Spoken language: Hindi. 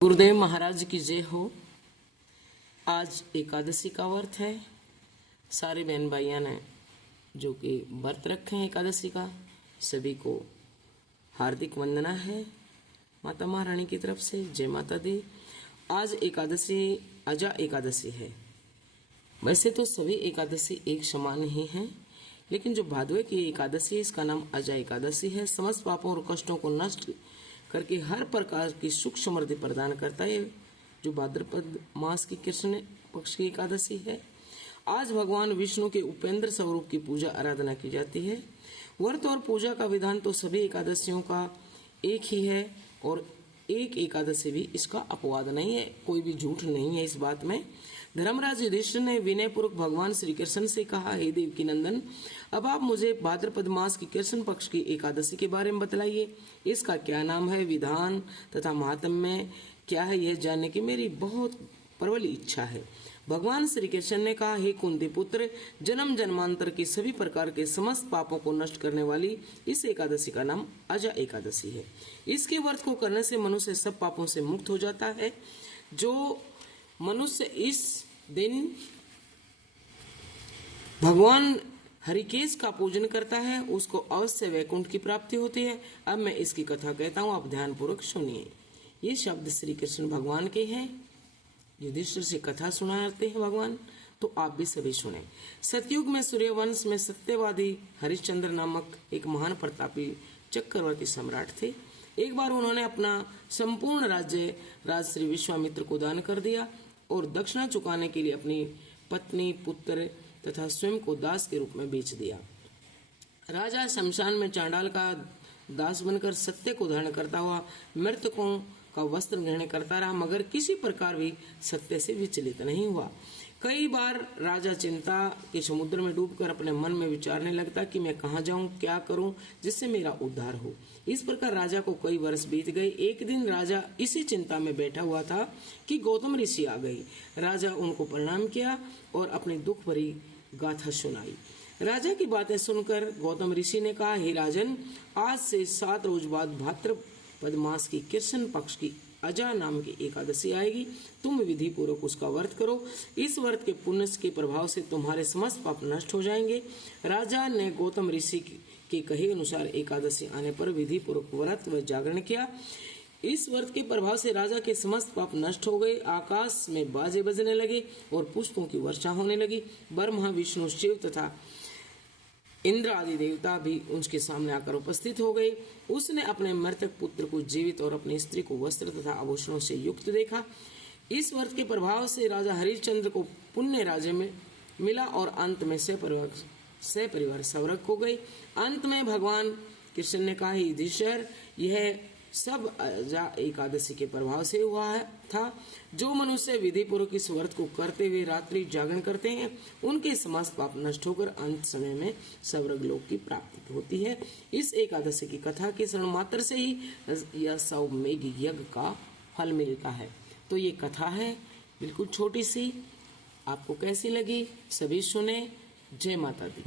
गुरुदेव महाराज की जय हो। आज एकादशी का व्रत है। सारे बहन भाइयों ने जो कि व्रत रखे हैं एकादशी का, सभी को हार्दिक वंदना है माता महारानी की तरफ से। जय माता दी। आज एकादशी अजा एकादशी है। वैसे तो सभी एकादशी एक समान ही हैं, लेकिन जो भादवे की एकादशी है इसका नाम अजा एकादशी है। समस्त पापों और कष्टों को नष्ट करके हर प्रकार की सुख समृद्धि प्रदान करता है। जो भाद्रपद मास की कृष्ण पक्ष की एकादशी है। आज भगवान विष्णु के उपेंद्र स्वरूप की पूजा आराधना की जाती है। व्रत और पूजा का विधान तो सभी एकादशियों का एक ही है और एक एकादशी भी इसका अपवाद नहीं है, कोई भी झूठ नहीं है इस बात में। धर्मराज युधिष्ठिर ने विनयपूर्वक भगवान श्री कृष्ण से कहा, हे देवकी नंदन, अब आप मुझे भाद्रपद मास की कृष्ण पक्ष की एकादशी के बारे में बतलाइए। इसका क्या नाम है, विधान तथा महात्म्य क्या है, यह जानने की मेरी बहुत प्रबल इच्छा है। भगवान श्री कृष्ण ने कहा, हे कुंती पुत्र, जन्म जन्मांतर के सभी प्रकार के समस्त पापों को नष्ट करने वाली इस एकादशी का नाम अजा एकादशी है। इसके व्रत को करने से मनुष्य सब पापों से मुक्त हो जाता है। जो मनुष्य इस दिन भगवान हरिकेश का पूजन करता है उसको अवश्य वैकुंठ की प्राप्ति होती है। अब मैं इसकी कथा कहता हूँ, आप ध्यान पूर्वक सुनिए। ये शब्द श्री कृष्ण भगवान के हैं। युधिष्ठिर से कथा सुनाते हैं भगवान, तो आप भी सभी सुने। सतयुग में सूर्यवंश में सत्यवादी हरिश्चंद्र नामक एक महान प्रतापी चक्रवर्ती सम्राट थे। एक बार उन्होंने अपना संपूर्ण राज्य राजश्री विश्वामित्र को दान कर दिया और दक्षिणा चुकाने के लिए अपनी पत्नी, पुत्र तथा स्वयं को दास के रूप में बेच दिया। राजा शमशान में चांडाल का दास बनकर सत्य को धारण करता हुआ मृतकों का वस्त्र ग्रहण करता रहा, मगर किसी प्रकार भी सत्य से विचलित नहीं हुआ। कई बार राजा चिंता के समुद्र में डूबकर अपने मन में विचारने लगता कि मैं कहाँ जाऊं, क्या करूं जिससे मेरा उद्धार हो। इस प्रकार राजा को कई वर्ष बीत गए। एक दिन राजा इसी चिंता में बैठा हुआ था कि गौतम ऋषि आ गए। राजा उनको प्रणाम किया और अपनी दुख भरी गाथा सुनाई। राजा की बातें सुनकर गौतम ऋषि ने कहा, हे राजन, आज से 7 रोज बाद भाद्रपद मास की कृष्ण पक्ष की अजा नाम की एकादशी आएगी। तुम विधि पूर्वक उसका व्रत करो। इस व्रत के पुण्य के प्रभाव से तुम्हारे समस्त पाप नष्ट हो जाएंगे। राजा ने गौतम ऋषि के कहे अनुसार एकादशी आने पर विधि पूर्वक व्रत व जागरण किया। इस व्रत के प्रभाव से राजा के समस्त पाप नष्ट हो गए। आकाश में बाजे बजने लगे और पुष्पों की वर्षा होने लगी। ब्रह्मा, विष्णु, शिव तथा इंद्र आदि देवता भी उसके सामने आकर उपस्थित हो गए। उसने अपने मृतक पुत्र को जीवित और अपनी स्त्री को वस्त्र तथा आभूषणों से युक्त देखा। इस व्रत के प्रभाव से राजा हरिश्चंद्र को पुण्य राज्य में मिला और अंत में सपरिवार स्वर्ग हो गए। अंत में भगवान कृष्ण ने कहा, युधिष्ठिर, यह सब अजा एकादशी के प्रभाव से हुआ था। जो मनुष्य विधि पूर्वक इस व्रत को करते हुए रात्रि जागरण करते हैं उनके समस्त पाप नष्ट होकर अंत समय में स्वर्ग लोक की प्राप्ति होती है। इस एकादशी की कथा के श्रवण मात्र से ही यह सौमेघ यज्ञ का फल मिलता है। तो ये कथा है बिल्कुल छोटी सी, आपको कैसी लगी सभी सुने। जय माता दी।